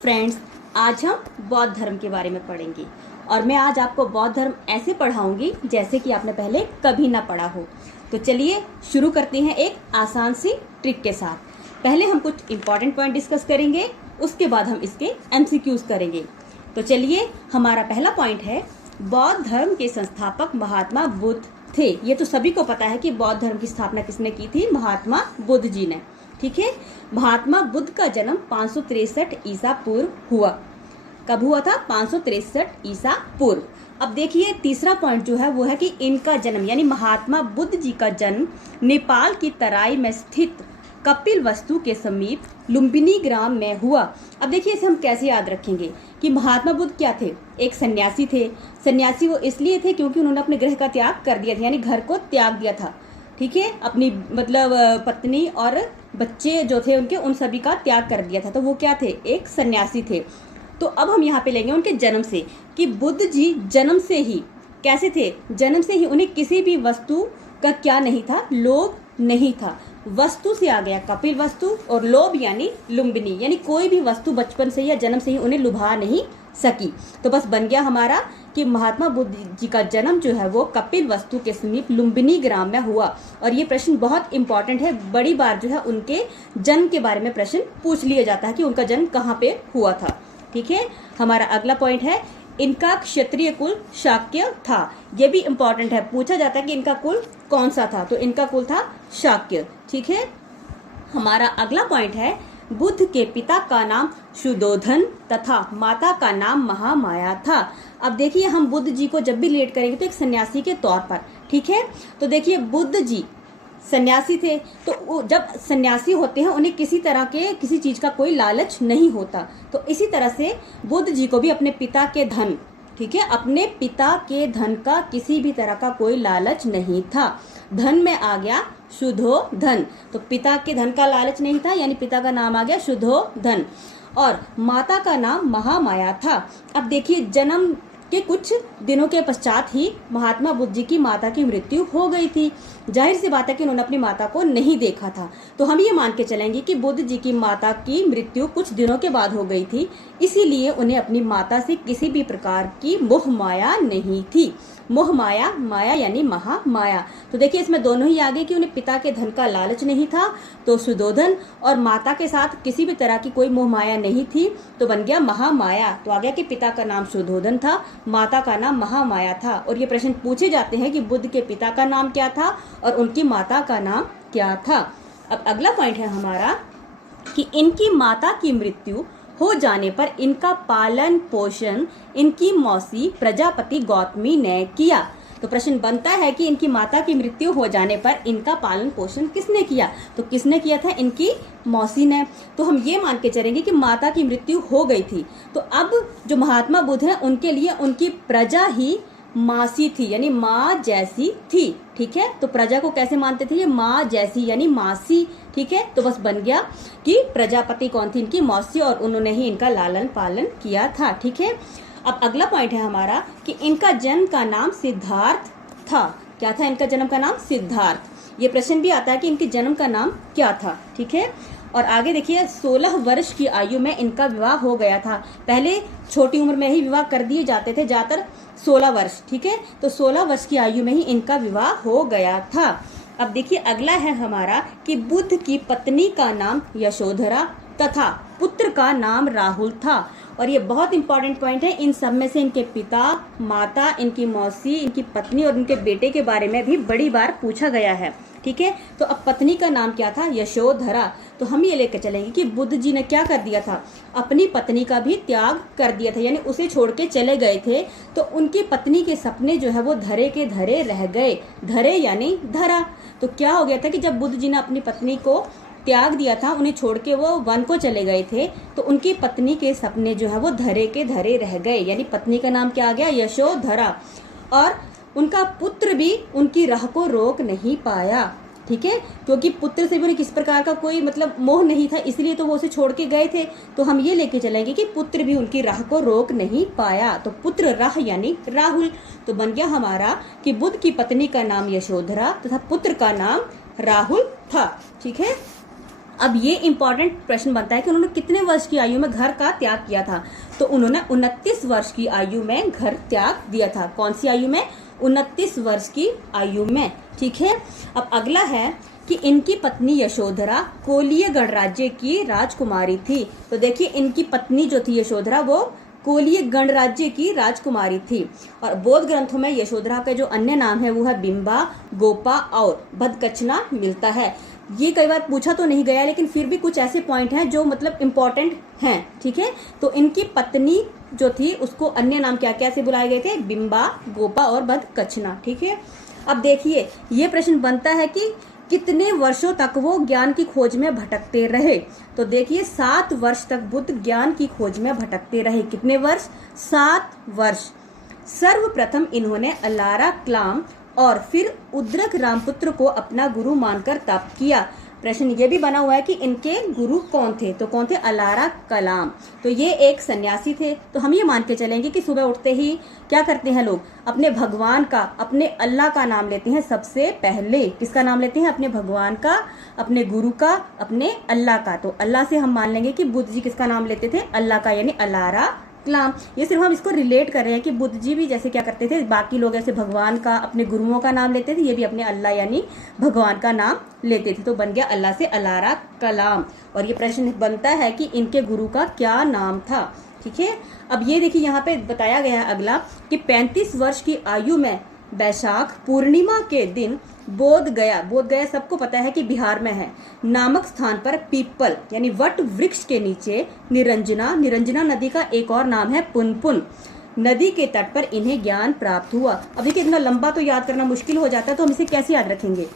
Friends, आज हम बौद्ध धर्म के बारे में पढ़ेंगे और मैं आज आपको बौद्ध धर्म ऐसे पढ़ाऊंगी जैसे कि आपने पहले कभी ना पढ़ा हो। तो चलिए शुरू करते हैं एक आसान सी ट्रिक के साथ। पहले हम कुछ इंपॉर्टेंट पॉइंट डिस्कस करेंगे, उसके बाद हम इसके एमसीक्यूज करेंगे। तो चलिए, हमारा पहला पॉइंट है बौद्ध धर्म के संस्थापक महात्मा बुद्ध थे। ये तो सभी को पता है कि बौद्ध धर्म की स्थापना किसने की थी? महात्मा बुद्ध जी ने। ठीक है, महात्मा बुद्ध का जन्म 563 ईसा पूर्व हुआ। कब हुआ था? 563 ईसा पूर्व। अब देखिए, तीसरा पॉइंट जो है वो है कि इनका जन्म यानी महात्मा बुद्ध जी का जन्म नेपाल की तराई में स्थित कपिलवस्तु के समीप लुम्बिनी ग्राम में हुआ। अब देखिए, इसे हम कैसे याद रखेंगे कि महात्मा बुद्ध क्या थे? एक सन्यासी थे। सन्यासी वो इसलिए थे क्योंकि उन्होंने अपने गृह का त्याग कर दिया था, यानी घर को त्याग दिया था। ठीक है, अपनी पत्नी और बच्चे जो थे उनके, उन सभी का त्याग कर दिया था। तो वो क्या थे? एक सन्यासी थे। तो अब हम यहाँ पे लेंगे उनके जन्म से कि बुद्ध जी जन्म से ही कैसे थे? जन्म से ही उन्हें किसी भी वस्तु का क्या नहीं था? लोभ नहीं था। वस्तु से आ गया कपिल वस्तु और लोभ यानी लुम्बिनी, यानी कोई भी वस्तु बचपन से या जन्म से ही उन्हें लुभा नहीं सकी। तो बस बन गया हमारा कि महात्मा बुद्ध जी का जन्म जो है वो कपिल वस्तु के समीप लुम्बिनी ग्राम में हुआ। और ये प्रश्न बहुत इंपॉर्टेंट है, बड़ी बार जो है उनके जन्म के बारे में प्रश्न पूछ लिया जाता है कि उनका जन्म कहाँ पे हुआ था। ठीक है, हमारा अगला पॉइंट है इनका क्षत्रिय कुल शाक्य था। ये भी इंपॉर्टेंट है, पूछा जाता है कि इनका कुल कौन सा था? तो इनका कुल था शाक्य। ठीक है, हमारा अगला पॉइंट है बुद्ध के पिता का नाम शुद्धोधन तथा माता का नाम महामाया था। अब देखिए, हम बुद्ध जी को जब भी रिलेट करेंगे तो एक सन्यासी के तौर पर। ठीक है, तो देखिए बुद्ध जी सन्यासी थे, तो जब सन्यासी होते हैं उन्हें किसी तरह के किसी चीज का कोई लालच नहीं होता। तो इसी तरह से बुद्ध जी को भी अपने पिता के धन, ठीक है, अपने पिता के धन का किसी भी तरह का कोई लालच नहीं था। धन में आ गया शुद्धोधन, तो पिता के धन का लालच नहीं था, यानी पिता का नाम आ गया शुद्धोधन। और माता का नाम महामाया था। अब देखिए, जन्म के कुछ दिनों के पश्चात ही महात्मा बुद्ध जी की माता की मृत्यु हो गई थी। जाहिर सी बात है कि उन्होंने अपनी माता को नहीं देखा था। तो हम ये मान के चलेंगे कि बुद्ध जी की माता की मृत्यु कुछ दिनों के बाद हो गई थी, इसीलिए उन्हें अपनी माता से किसी भी प्रकार की मोह माया नहीं थी। मोह माया, माया यानी महामाया। तो देखिए, इसमें दोनों ही आ गए कि उन्हें पिता के धन का लालच नहीं था, तो शुद्धोधन, और माता के साथ किसी भी तरह की कोई मोह माया नहीं थी, तो बन गया महामाया। तो आ गया कि पिता का नाम शुद्धोधन था, माता का नाम महामाया था। और ये प्रश्न पूछे जाते हैं कि बुद्ध के पिता का नाम क्या था और उनकी माता का नाम क्या था। अब अगला पॉइंट है हमारा कि इनकी माता की मृत्यु हो जाने पर इनका पालन पोषण इनकी मौसी प्रजापति गौतमी ने किया। तो प्रश्न बनता है कि इनकी माता की मृत्यु हो जाने पर इनका पालन पोषण किसने किया? तो किसने किया था? इनकी मौसी ने। तो हम ये मान के चलेंगे कि माता की मृत्यु हो गई थी, तो अब जो महात्मा बुद्ध हैं उनके लिए उनकी प्रजा ही मासी थी, यानी माँ जैसी थी। ठीक है, तो प्रजा को कैसे मानते थे? ये माँ जैसी यानी मासी। ठीक है, तो बस बन गया कि प्रजापति कौन थी? इनकी मौसी, और उन्होंने ही इनका लालन पालन किया था। ठीक है, अब अगला पॉइंट है हमारा कि इनका जन्म का नाम सिद्धार्थ था। क्या था इनका जन्म का नाम? सिद्धार्थ। ये प्रश्न भी आता है कि इनके जन्म का नाम क्या था। ठीक है, और आगे देखिए, 16 वर्ष की आयु में इनका विवाह हो गया था। पहले छोटी उम्र में ही विवाह कर दिए जाते थे, ज्यादातर 16 वर्ष। ठीक है, तो 16 वर्ष की आयु में ही इनका विवाह हो गया था। अब देखिए, अगला है हमारा कि बुद्ध की पत्नी का नाम यशोधरा तथा पुत्र का नाम राहुल था। और ये बहुत इंपॉर्टेंट पॉइंट है, इन सब में से इनके पिता, माता, इनकी मौसी, इनकी पत्नी और इनके बेटे के बारे में भी बड़ी बार पूछा गया है। ठीक है, तो अब पत्नी का नाम क्या था? यशोधरा। तो हम ये लेकर चलेंगे कि बुद्ध जी ने क्या कर दिया था? अपनी पत्नी का भी त्याग कर दिया था, यानी उसे छोड़ के चले गए थे। तो उनकी पत्नी के सपने जो है वो धरे के धरे रह गए। धरे यानी धरा। तो क्या हो गया था कि जब बुद्ध जी ने अपनी पत्नी को त्याग दिया था, उन्हें छोड़ के वो वन को चले गए थे, तो उनकी पत्नी के सपने जो है वो धरे के धरे रह गए, यानी पत्नी का नाम क्या आ गया? यशोधरा। और उनका पुत्र भी उनकी राह को रोक नहीं पाया। ठीक है, क्योंकि पुत्र से भी उन्हें किस प्रकार का कोई मोह नहीं था, इसलिए तो वो उसे छोड़ के गए थे। तो हम ये लेके चलेंगे कि पुत्र भी उनकी राह को रोक नहीं पाया। तो पुत्र राह यानी राहुल। तो बन गया हमारा कि बुद्ध की पत्नी का नाम यशोधरा तथा पुत्र का नाम राहुल था। ठीक है, अब ये इंपॉर्टेंट प्रश्न बनता है कि उन्होंने कितने वर्ष की आयु में घर का त्याग किया था। तो उन्होंने 29 वर्ष की आयु में घर त्याग दिया था। कौन सी आयु में? 29 वर्ष की आयु में। ठीक है। अब अगला है कि इनकी पत्नी यशोधरा कोलीय गणराज्य की राजकुमारी थी। तो देखिए इनकी पत्नी जो थी यशोधरा वो कोलीय गणराज्य की राजकुमारी थी। और बौद्ध ग्रंथों में यशोधरा का जो अन्य नाम है वो है बिंबा, गोपा और भद्दकचना मिलता है। ये कई बार पूछा तो नहीं गया, लेकिन फिर भी कुछ ऐसे पॉइंट हैं जो मतलब इम्पोर्टेंट हैं। ठीक है। तो इनकी पत्नी जो थी उसको अन्य नाम क्या क्या से बुलाए गए थे? बिंबा, गोपा और भद्दकचना। ठीक है। अब देखिए ये प्रश्न बनता है कि कितने वर्षों तक वो ज्ञान की खोज में भटकते रहे। तो देखिए 7 वर्ष तक बुद्ध ज्ञान की खोज में भटकते रहे। कितने वर्ष? 7 वर्ष। सर्वप्रथम इन्होंने अलारा कलाम और फिर उद्रक रामपुत्र को अपना गुरु मानकर तप किया। प्रश्न ये भी बना हुआ है कि इनके गुरु कौन थे? तो कौन थे? अलारा कलाम। तो ये एक सन्यासी थे। तो हम ये मान के चलेंगे कि सुबह उठते ही क्या करते हैं लोग? अपने भगवान का, अपने अल्लाह का नाम लेते हैं सबसे पहले। किसका नाम लेते हैं? अपने भगवान का, अपने गुरु का, अपने अल्लाह का। तो अल्लाह से हम मान लेंगे कि बुद्ध जी किसका नाम लेते थे? अल्लाह का, यानी अलारा कलाम। ये सिर्फ हम इसको रिलेट कर रहे हैं कि बुद्ध जी भी जैसे क्या करते थे, बाकी लोग ऐसे भगवान का, अपने गुरुओं का नाम लेते थे, ये भी अपने अल्लाह यानी भगवान का नाम लेते थे। तो बन गया अल्लाह से अलारा कलाम। और ये प्रश्न बनता है कि इनके गुरु का क्या नाम था। ठीक है। अब ये देखिए यहाँ पे बताया गया है अगला कि 35 वर्ष की आयु में बैशाख पूर्णिमा के दिन बोध गया सबको पता है कि बिहार में है, नामक स्थान पर पीपल यानी वट वृक्ष के नीचे निरंजना नदी का एक और नाम है पुनपुन नदी के तट पर इन्हें ज्ञान प्राप्त हुआ। अब देखिए इतना लंबा तो याद करना मुश्किल हो जाता है, तो हम इसे कैसे याद रखेंगे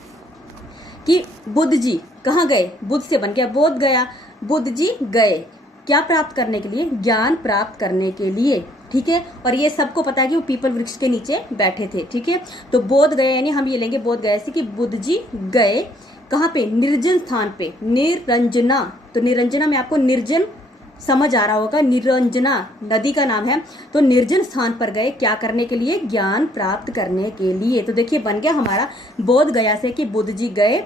कि बुद्ध जी कहाँ गए? बुद्ध से बन गया बोध गया। बुद्ध जी गए क्या प्राप्त करने के लिए? ज्ञान प्राप्त करने के लिए। ठीक है। और ये सबको पता है कि वो पीपल वृक्ष के नीचे बैठे थे। ठीक है। तो बोध गए यानी हम ये लेंगे बोध गए से कि बुद्ध जी गए कहाँ पे? निर्जन स्थान पे। निरंजना, तो निरंजना में आपको निर्जन समझ आ रहा होगा, निरंजना नदी का नाम है। तो निर्जन स्थान पर गए क्या करने के लिए? ज्ञान प्राप्त करने के लिए। तो देखिए बन गया हमारा बोध गया से कि बुद्ध जी गए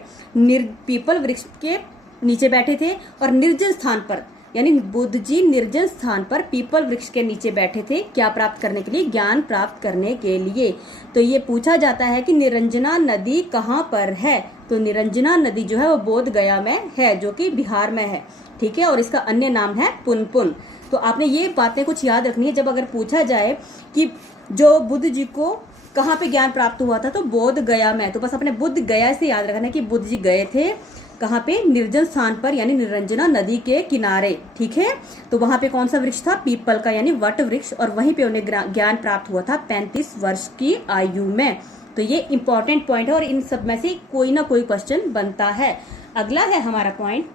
पीपल वृक्ष के नीचे बैठे थे और निर्जन स्थान पर, यानी बुद्ध जी निर्जन स्थान पर पीपल वृक्ष के नीचे बैठे थे क्या प्राप्त करने के लिए? ज्ञान प्राप्त करने के लिए। तो ये पूछा जाता है कि निरंजना नदी कहाँ पर है? तो निरंजना नदी जो है वो बोध गया में है, जो कि बिहार में है। ठीक है। और इसका अन्य नाम है पुनपुन। तो आपने ये बातें कुछ याद रखनी है जब अगर पूछा जाए कि जो बुद्ध जी को कहाँ पे ज्ञान प्राप्त हुआ था, तो बोध गया में। तो बस अपने बुद्ध गया से याद रखना है कि बुद्ध जी गए थे कहाँ पे? निर्जन स्थान पर यानी निरंजना नदी के किनारे। ठीक है। तो वहां पे कौन सा वृक्ष था? पीपल का यानी वट वृक्ष। और वहीं पे उन्हें ज्ञान प्राप्त हुआ था 35 वर्ष की आयु में। तो ये इंपॉर्टेंट पॉइंट है और इन सब में से कोई ना कोई क्वेश्चन बनता है। अगला है हमारा पॉइंट,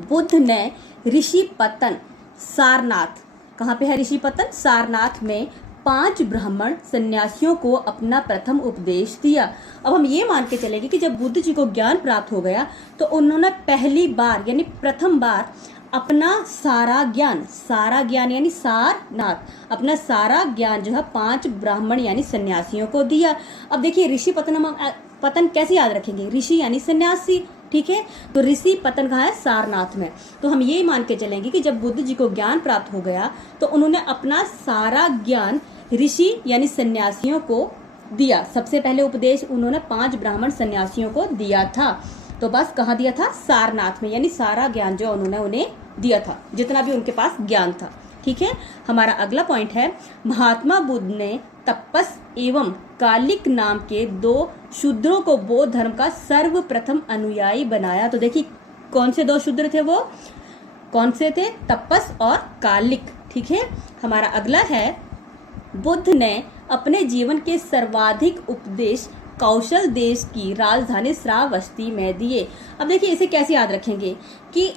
बुद्ध ने ऋषि पतन सारनाथ, कहाँ पे है ऋषि पतन? सारनाथ में 5 ब्राह्मण सन्यासियों को अपना प्रथम उपदेश दिया। अब हम ये मान के चलेंगे कि जब बुद्ध जी को ज्ञान प्राप्त हो गया तो उन्होंने पहली बार यानी प्रथम बार अपना सारा ज्ञान यानी सारनाथ, अपना सारा ज्ञान जो है 5 ब्राह्मण यानी सन्यासियों को दिया। अब देखिए ऋषि पतन कैसे याद रखेंगे? ऋषि यानी सन्यासी। ठीक है। तो ऋषि पतन कहाँ है? सारनाथ में। तो हम ये मान के चलेंगे कि जब बुद्ध जी को ज्ञान प्राप्त हो गया तो उन्होंने अपना सारा ज्ञान ऋषि यानी सन्यासियों को दिया। सबसे पहले उपदेश उन्होंने 5 ब्राह्मण सन्यासियों को दिया था। तो बस कहाँ दिया था? सारनाथ में। यानी सारा ज्ञान जो उन्होंने उन्हें दिया था, जितना भी उनके पास ज्ञान था। ठीक है। हमारा अगला पॉइंट है, महात्मा बुद्ध ने तपस एवं कालिक नाम के 2 शूद्रों को बौद्ध धर्म का सर्वप्रथम अनुयायी बनाया। तो देखिए कौन से 2 शूद्र थे? वो कौन से थे? तपस और कालिक। ठीक है। हमारा अगला है, बुद्ध ने अपने जीवन के सर्वाधिक उपदेश कौशल देश की राजधानी श्रावस्ती में दिए। अब देखिए इसे कैसे याद रखेंगे कि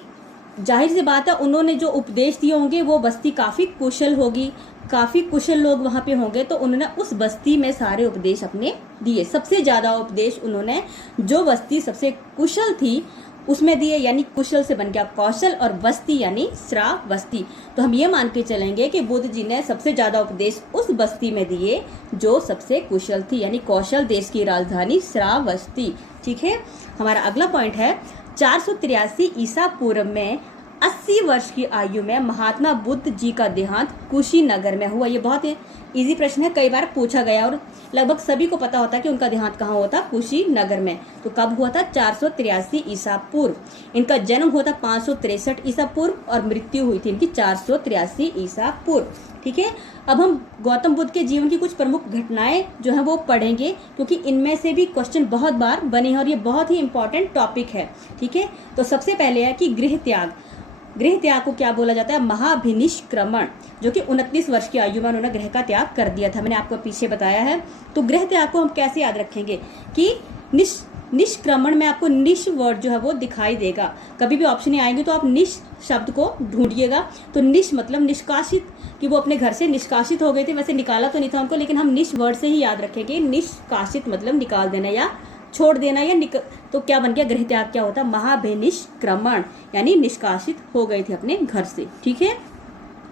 जाहिर सी बात है उन्होंने जो उपदेश दिए होंगे वो बस्ती काफ़ी कुशल होगी, काफ़ी कुशल लोग वहाँ पे होंगे, तो उन्होंने उस बस्ती में सारे उपदेश अपने दिए। सबसे ज़्यादा उपदेश उन्होंने जो बस्ती सबसे कुशल थी उसमें दिए, यानी कुशल से बन गया कौशल और बस्ती यानी श्रावस्ती। तो हम ये मान के चलेंगे कि बुद्ध जी ने सबसे ज़्यादा उपदेश उस बस्ती में दिए जो सबसे कुशल थी, यानी कौशल देश की राजधानी श्रावस्ती। ठीक है। हमारा अगला पॉइंट है, 483 ईसा पूर्व में 80 वर्ष की आयु में महात्मा बुद्ध जी का देहांत कुशीनगर में हुआ। ये बहुत इजी प्रश्न है, कई बार पूछा गया और लगभग सभी को पता होता है कि उनका देहांत कहाँ हुआ था, कुशीनगर में। तो कब हुआ था? 483 ईसा पूर्व। इनका जन्म हुआ था 563 ईसा पूर्व और मृत्यु हुई थी इनकी 483 ईसा पूर्व। ठीक है, अब हम गौतम बुद्ध के जीवन की कुछ प्रमुख घटनाएं जो है वो पढ़ेंगे, क्योंकि इनमें से भी क्वेश्चन बहुत बार बने हैं और ये बहुत ही इंपॉर्टेंट टॉपिक है। ठीक है, तो सबसे पहले है कि गृह त्याग। गृह त्याग को क्या बोला जाता है? महाभिनिष्क्रमण, जो कि 29 वर्ष की आयु में उन्होंने गृह का त्याग कर दिया था, मैंने आपको पीछे बताया है। तो गृह त्याग को हम कैसे याद रखेंगे कि निष्क्रमण में आपको निश वर्ड जो है वो दिखाई देगा। कभी भी ऑप्शन में आएंगे तो आप निश शब्द को ढूंढिएगा। तो निश मतलब निष्कासित, कि वो अपने घर से निष्कासित हो गए थे। वैसे निकाला तो नहीं था उनको, लेकिन हम निश वर्ड से ही याद रखेंगे। निष्कासित मतलब निकाल देना या छोड़ देना या तो क्या बन गया? गृह त्याग क्या होता है? महाभिनिष्क्रमण, यानी निष्कासित हो गए थे अपने घर से। ठीक है,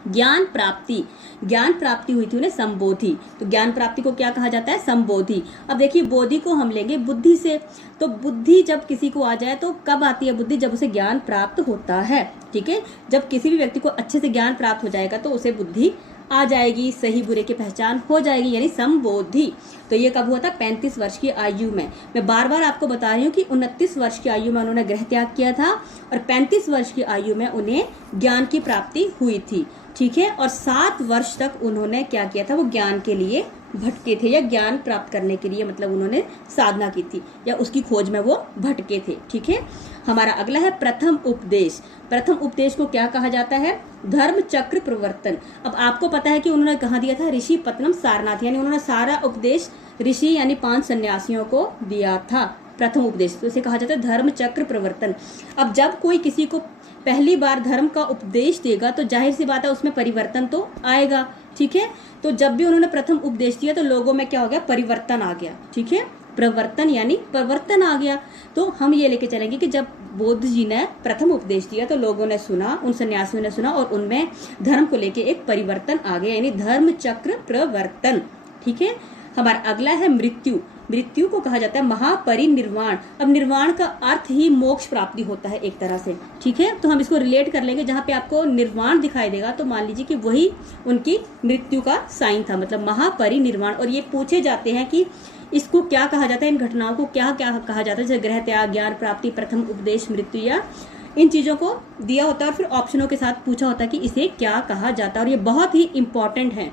ज्ञान प्राप्ति। ज्ञान प्राप्ति हुई थी उन्हें संबोधि। तो ज्ञान प्राप्ति को क्या कहा जाता है? संबोधि। अब देखिए, बोधि को हम लेंगे बुद्धि से। तो बुद्धि जब किसी को आ जाए तो कब आती है बुद्धि? जब उसे ज्ञान प्राप्त होता है। ठीक है, जब किसी भी व्यक्ति को अच्छे से ज्ञान प्राप्त हो जाएगा तो उसे बुद्धि आ जाएगी, सही बुरे की पहचान हो जाएगी, यानी संबोधि। तो ये कब हुआ था? 35 वर्ष की आयु में। मैं बार बार आपको बता रही हूँ कि 29 वर्ष की आयु में उन्होंने गृह त्याग किया था और 35 वर्ष की आयु में उन्हें ज्ञान की प्राप्ति हुई थी। ठीक है, और 7 वर्ष तक उन्होंने क्या किया था? वो ज्ञान के लिए भटके थे, या ज्ञान प्राप्त करने के लिए मतलब उन्होंने साधना की थी या उसकी खोज में वो भटके थे। ठीक है, हमारा अगला है प्रथम उपदेश। प्रथम उपदेश को क्या कहा जाता है? धर्म चक्र प्रवर्तन। अब आपको पता है कि उन्होंने कहाँ दिया था? ऋषि पत्तनम सारनाथ, यानी उन्होंने सारा उपदेश ऋषि यानी 5 सन्यासियों को दिया था। प्रथम उपदेश, तो इसे कहा जाता है धर्म चक्र प्रवर्तन। अब जब कोई किसी को पहली बार धर्म का उपदेश देगा तो जाहिर सी बात है उसमें परिवर्तन तो आएगा। ठीक है, तो जब भी उन्होंने प्रथम उपदेश दिया तो लोगों में क्या हो गया? परिवर्तन आ गया। ठीक है, प्रवर्तन यानी परिवर्तन आ गया। तो हम ये लेके चलेंगे कि जब बुद्ध जी ने प्रथम उपदेश दिया तो लोगों ने सुना, उन सन्यासियों ने सुना और उनमें धर्म को लेके एक परिवर्तन आ गया, यानी धर्म चक्र प्रवर्तन। ठीक है, हमारा अगला है मृत्यु। मृत्यु को कहा जाता है महापरिनिर्वाण। अब निर्वाण का अर्थ ही मोक्ष प्राप्ति होता है एक तरह से। ठीक है, तो हम इसको रिलेट कर लेंगे। जहाँ पे आपको निर्वाण दिखाई देगा तो मान लीजिए कि वही उनकी मृत्यु का साइन था, मतलब महापरिनिर्वाण। और ये पूछे जाते हैं कि इसको क्या कहा जाता है, इन घटनाओं को क्या क्या कहा जाता है, जैसे गृह त्याग, ज्ञान प्राप्ति, प्रथम उपदेश, मृत्यु, या इन चीजों को दिया होता है और फिर ऑप्शनों के साथ पूछा होता है कि इसे क्या कहा जाता है, और ये बहुत ही इंपॉर्टेंट है।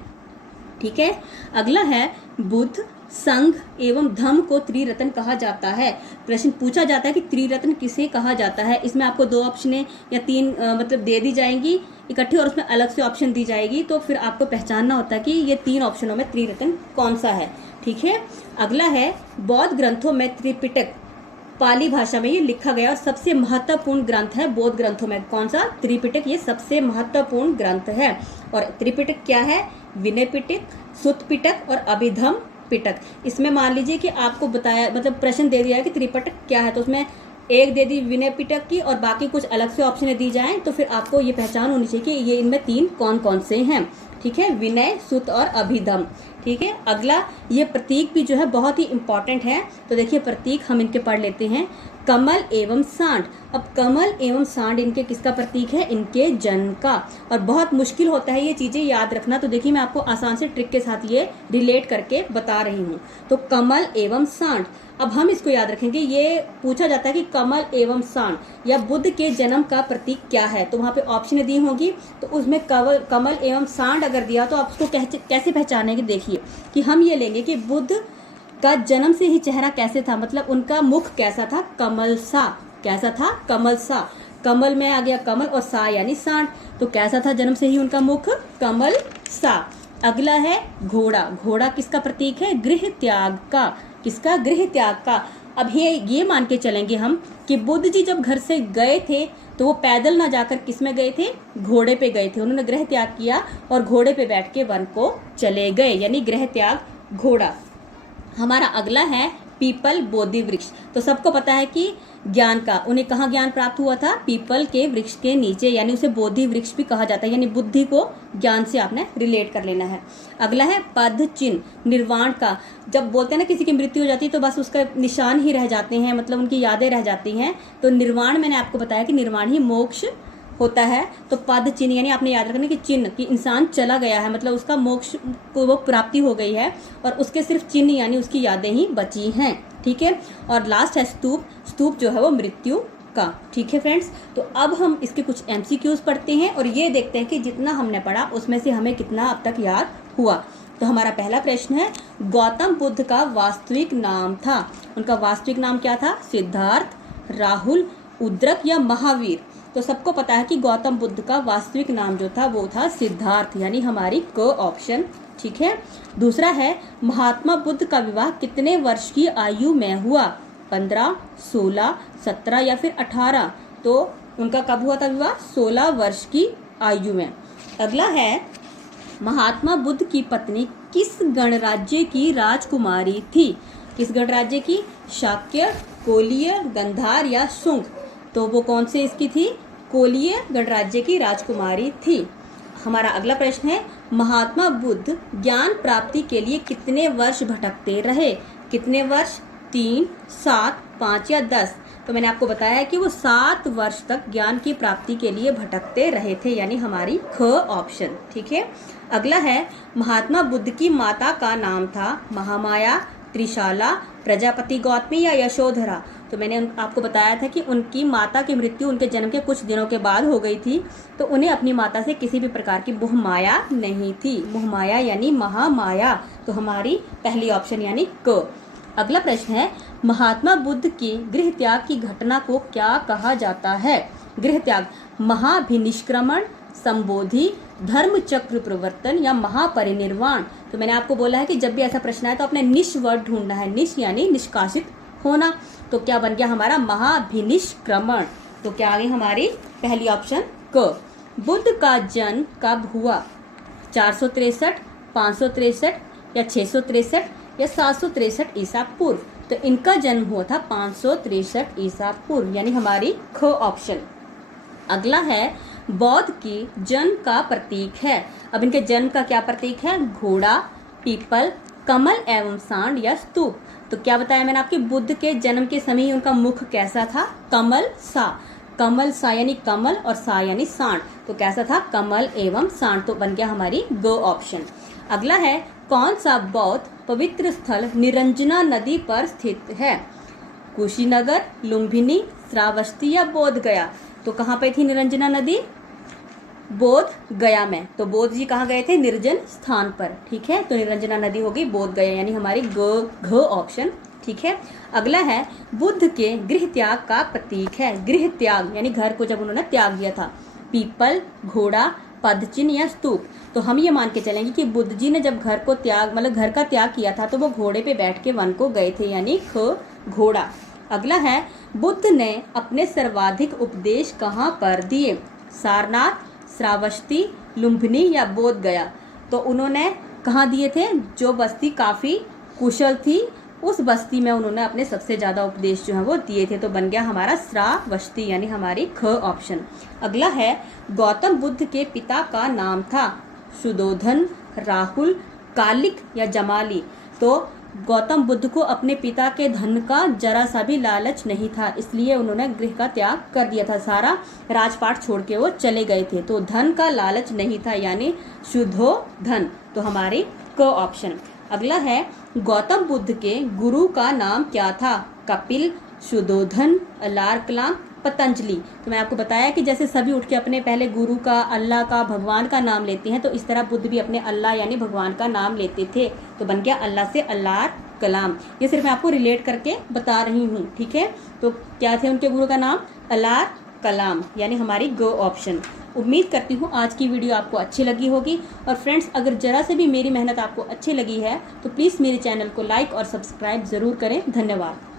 ठीक है, अगला है बुद्ध, संघ एवं धम्म को त्रिरत्न कहा जाता है। प्रश्न पूछा जाता है कि त्रिरत्न किसे कहा जाता है। इसमें आपको 2 ऑप्शन या 3 मतलब दे दी जाएंगी इकट्ठी और उसमें अलग से ऑप्शन दी जाएगी, तो फिर आपको पहचानना होता है कि ये 3 ऑप्शनों में त्रिरत्न कौन सा है। ठीक है, अगला है बौद्ध ग्रंथों में त्रिपिटक। पाली भाषा में ये लिखा गया और सबसे महत्वपूर्ण ग्रंथ है बौद्ध ग्रंथों में। कौन सा? त्रिपिटक। ये सबसे महत्वपूर्ण ग्रंथ है। और त्रिपिटक क्या है? विनय पिटक, सुत्त पिटक और अभिधम्म पिटक। इसमें मान लीजिए कि आपको बताया, मतलब प्रश्न दे दिया है कि त्रिपिटक क्या है, तो उसमें एक दे दी विनय पिटक की और बाकी कुछ अलग से ऑप्शन दी जाएं, तो फिर आपको ये पहचान होनी चाहिए कि ये इनमें 3 कौन कौन से हैं। ठीक है, विनय, सुत्त और अभिधम्म। ठीक है, अगला ये प्रतीक भी जो है बहुत ही इंपॉर्टेंट है। तो देखिए प्रतीक हम इनके पढ़ लेते हैं। कमल एवं सांड। अब कमल एवं सांड इनके किसका प्रतीक है? इनके जन्म का। और बहुत मुश्किल होता है ये चीजें याद रखना, तो देखिए मैं आपको आसान से ट्रिक के साथ ये रिलेट करके बता रही हूँ। तो कमल एवं सांड, अब हम इसको याद रखेंगे। ये पूछा जाता है कि कमल एवं सांड या बुद्ध के जन्म का प्रतीक क्या है, तो वहाँ पे ऑप्शन दी होंगी, तो उसमें कमल एवं सांड अगर दिया तो आप उसको कैसे पहचानेंगे? देखिए कि हम ये लेंगे कि बुद्ध का जन्म से ही चेहरा कैसे था, मतलब उनका मुख कैसा था? कमल सा। कैसा था? कमल सा। कमल में आ गया कमल और सा यानी सांड, तो कैसा था जन्म से ही उनका मुख? कमल सा। अगला है घोड़ा। घोड़ा किसका प्रतीक है? गृह त्याग का। किसका? गृह त्याग का। अब ये मान के चलेंगे हम कि बुद्ध जी जब घर से गए थे तो वो पैदल ना जाकर किस में गए थे? घोड़े पे गए थे। उन्होंने गृह त्याग किया और घोड़े पे बैठ के वन को चले गए, यानी गृह त्याग घोड़ा। हमारा अगला है पीपल, बोधि वृक्ष। तो सबको पता है कि ज्ञान का। उन्हें कहाँ ज्ञान प्राप्त हुआ था? पीपल के वृक्ष के नीचे, यानी उसे बोधि वृक्ष भी कहा जाता है, यानी बुद्धि को ज्ञान से आपने रिलेट कर लेना है। अगला है पद चिन्ह, निर्वाण का। जब बोलते हैं ना किसी की मृत्यु हो जाती है तो बस उसका निशान ही रह जाते हैं, मतलब उनकी यादें रह जाती हैं। तो निर्वाण मैंने आपको बताया कि निर्वाण ही मोक्ष होता है। तो पद चिन्ह यानी आपने याद रखना कि चिन्ह कि इंसान चला गया है, मतलब उसका मोक्ष को वो प्राप्ति हो गई है और उसके सिर्फ चिन्ह यानी उसकी यादें ही बची हैं। ठीक है। और लास्ट है स्तूप। स्तूप जो है वो मृत्यु का। ठीक है फ्रेंड्स, तो अब हम इसके कुछ MCQs पढ़ते हैं और ये देखते हैं कि जितना हमने पढ़ा उसमें से हमें कितना अब तक याद हुआ। तो हमारा पहला प्रश्न है, गौतम बुद्ध का वास्तविक नाम था। उनका वास्तविक नाम क्या था? सिद्धार्थ, राहुल, उद्रक या महावीर? तो सबको पता है कि गौतम बुद्ध का वास्तविक नाम जो था वो था सिद्धार्थ, यानी हमारी क ऑप्शन। ठीक है। दूसरा है, महात्मा बुद्ध का विवाह कितने वर्ष की आयु में हुआ? 15, 16, 17 या फिर 18? तो उनका कब हुआ था विवाह? 16 वर्ष की आयु में। अगला है, महात्मा बुद्ध की पत्नी किस गणराज्य की राजकुमारी थी? किस गणराज्य की? शाक्य, कोलीय, गंधार या शुंग? तो वो कौन से इसकी थी? कोलीय गणराज्य की राजकुमारी थी। हमारा अगला प्रश्न है, महात्मा बुद्ध ज्ञान प्राप्ति के लिए कितने वर्ष भटकते रहे? कितने वर्ष? 3, 7, 5 या 10? तो मैंने आपको बताया है कि वो 7 वर्ष तक ज्ञान की प्राप्ति के लिए भटकते रहे थे, यानी हमारी ख ऑप्शन। ठीक है। अगला है, महात्मा बुद्ध की माता का नाम था महामाया, त्रिशाला, प्रजापति गौतमी या यशोधरा? तो मैंने आपको बताया था कि उनकी माता की मृत्यु उनके जन्म के कुछ दिनों के बाद हो गई थी, तो उन्हें अपनी माता से किसी भी प्रकार की मोहमाया नहीं थी। मोहमाया यानी महामाया। तो हमारी पहली ऑप्शन यानी क। अगला प्रश्न है, महात्मा बुद्ध के गृह त्याग की घटना को क्या कहा जाता है? गृह त्याग, महाभिनिष्क्रमण, संबोधि, धर्म चक्र प्रवर्तन या महापरिनिर्वाण? तो मैंने आपको बोला है कि जब भी ऐसा प्रश्न आए तो अपने निश वर्ड ढूंढना है। निश यानी निष्कासित होना। तो क्या बन गया हमारा? महाभिनिष्क्रमण। तो क्या आ गई हमारी पहली ऑप्शन क। बुद्ध का जन्म कब हुआ? 463, 563 या 663 या 763 ईसा पूर्व? तो इनका जन्म हुआ था 563 ईसा पूर्व, यानी हमारी ख ऑप्शन। अगला है, बौद्ध की जन्म का प्रतीक है। अब इनके जन्म का क्या प्रतीक है? घोड़ा, पीपल, कमल एवं सांड या स्तूप? तो क्या बताया मैंने आपके बुद्ध के जन्म के समय उनका मुख कैसा था? कमल सा। कमल सा यानी कमल और सा यानी सांड। तो कैसा था? कमल एवं सांड। तो बन गया हमारी ग ऑप्शन। अगला है, कौन सा बौद्ध पवित्र स्थल निरंजना नदी पर स्थित है? कुशीनगर, लुम्बिनी, श्रावस्ती या बोध गया? तो कहाँ पे थी निरंजना नदी? बोध गया में। तो बोध जी कहाँ गए थे? निर्जन स्थान पर। ठीक है। तो निरंजना नदी होगी बोध गया, यानी हमारी घ ऑप्शन। ठीक है। अगला है, बुद्ध के गृह त्याग का प्रतीक है। गृह त्याग यानी घर को जब उन्होंने त्याग दिया था। पीपल, घोड़ा, पदचिन्ह या स्तूप? तो हम ये मान के चलेंगे कि बुद्ध जी ने जब घर को त्याग मतलब घर का त्याग किया था तो वो घोड़े पे बैठ के वन को गए थे, यानी ख घोड़ा। अगला है, बुद्ध ने अपने सर्वाधिक उपदेश कहाँ पर दिए? सारनाथ, श्रावस्ती, लुम्बिनी या बोध गया? तो उन्होंने कहाँ दिए थे? जो बस्ती काफी कुशल थी उस बस्ती में उन्होंने अपने सबसे ज्यादा उपदेश जो है वो दिए थे। तो बन गया हमारा श्रावस्ती, यानी हमारी ख ऑप्शन। अगला है, गौतम बुद्ध के पिता का नाम था सुदोधन, राहुल, कालिक या जमाली? तो गौतम बुद्ध को अपने पिता के धन का जरा सा भी लालच नहीं था, इसलिए उन्होंने गृह का त्याग कर दिया था। सारा राजपाट छोड़ के वो चले गए थे। तो धन का लालच नहीं था, यानी शुद्धोधन। तो हमारी क ऑप्शन। अगला है, गौतम बुद्ध के गुरु का नाम क्या था? कपिल, शुद्धोधन, अलार कलाम, पतंजलि? तो मैं आपको बताया कि जैसे सभी उठ के अपने पहले गुरु का, अल्लाह का, भगवान का नाम लेते हैं, तो इस तरह बुद्ध भी अपने अल्लाह यानी भगवान का नाम लेते थे। तो बन गया अल्लाह से अल्लार कलाम। ये सिर्फ मैं आपको रिलेट करके बता रही हूँ। ठीक है। तो क्या थे उनके गुरु का नाम? अल्लार कलाम, यानी हमारी गो ऑप्शन। उम्मीद करती हूँ आज की वीडियो आपको अच्छी लगी होगी। और फ्रेंड्स, अगर जरा से भी मेरी मेहनत आपको अच्छी लगी है तो प्लीज़ मेरे चैनल को लाइक और सब्सक्राइब ज़रूर करें। धन्यवाद।